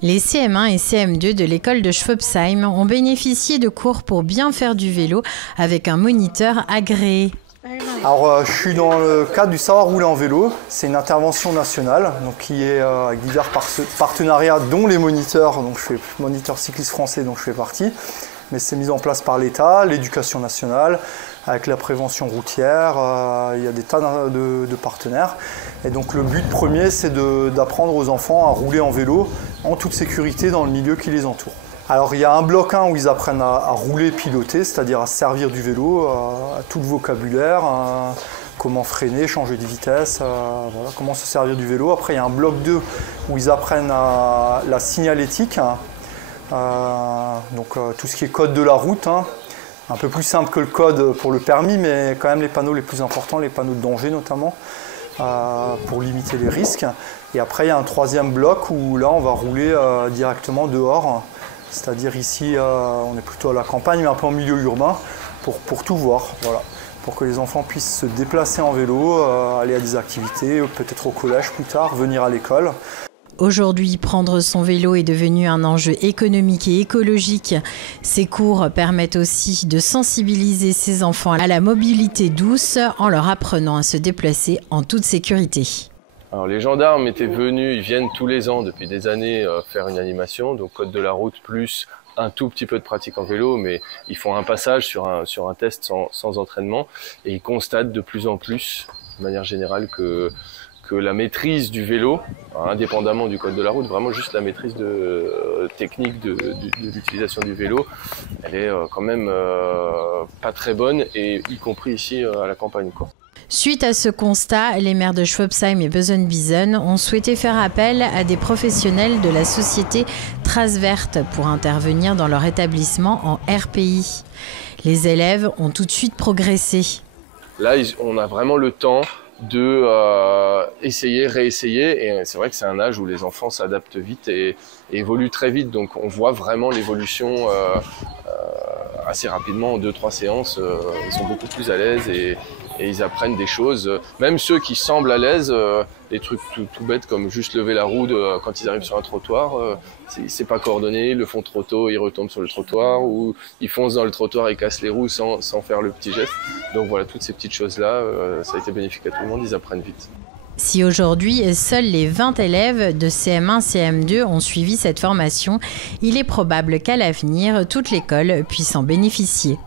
Les CM1 et CM2 de l'école de Schwabsheim ont bénéficié de cours pour bien faire du vélo avec un moniteur agréé. Alors, je suis dans le cadre du savoir rouler en vélo. C'est une intervention nationale donc, qui est avec divers partenariats, dont les moniteurs. Donc, je suis moniteur cycliste français, dont je fais partie. Mais c'est mis en place par l'État, l'éducation nationale, avec la prévention routière. Il y a des tas de partenaires. Et donc, le but premier, c'est d'apprendre aux enfants à rouler en vélo en toute sécurité dans le milieu qui les entoure. Alors il y a un bloc 1 où ils apprennent à rouler, piloter, c'est-à-dire à se servir du vélo, à tout le vocabulaire, comment freiner, changer de vitesse, voilà, comment se servir du vélo. Après il y a un bloc 2 où ils apprennent la signalétique, donc tout ce qui est code de la route, un peu plus simple que le code pour le permis, mais quand même les panneaux les plus importants, les panneaux de danger notamment, pour limiter les risques. Et après il y a un troisième bloc où là on va rouler directement dehors. C'est-à-dire ici, on est plutôt à la campagne, mais un peu en milieu urbain, pour tout voir, voilà. Pour que les enfants puissent se déplacer en vélo, aller à des activités, peut-être au collège plus tard, venir à l'école. Aujourd'hui, prendre son vélo est devenu un enjeu économique et écologique. Ces cours permettent aussi de sensibiliser ces enfants à la mobilité douce en leur apprenant à se déplacer en toute sécurité. Alors les gendarmes étaient venus, ils viennent tous les ans depuis des années faire une animation, donc code de la route plus un tout petit peu de pratique en vélo, mais ils font un passage sur un test sans entraînement et ils constatent de plus en plus, de manière générale, que la maîtrise du vélo, indépendamment du code de la route, vraiment juste la maîtrise technique de l'utilisation du vélo, elle est quand même pas très bonne, et y compris ici à la campagne, quoi. Suite à ce constat, les maires de Schwabsheim et Besogne-Bisonne ont souhaité faire appel à des professionnels de la société Trace Verte pour intervenir dans leur établissement en RPI. Les élèves ont tout de suite progressé. Là, on a vraiment le temps de essayer, réessayer, et c'est vrai que c'est un âge où les enfants s'adaptent vite et évoluent très vite, donc on voit vraiment l'évolution assez rapidement. En 2-3 séances, ils sont beaucoup plus à l'aise et ils apprennent des choses, même ceux qui semblent à l'aise, des trucs tout bêtes comme juste lever la roue quand ils arrivent sur un trottoir, c'est pas coordonné, ils le font trop tôt, ils retombent sur le trottoir, ou ils foncent dans le trottoir et cassent les roues sans faire le petit geste. Donc voilà, toutes ces petites choses-là, ça a été bénéfique à tout le monde, ils apprennent vite. Si aujourd'hui, seuls les 20 élèves de CM1, CM2 ont suivi cette formation, il est probable qu'à l'avenir, toute l'école puisse en bénéficier.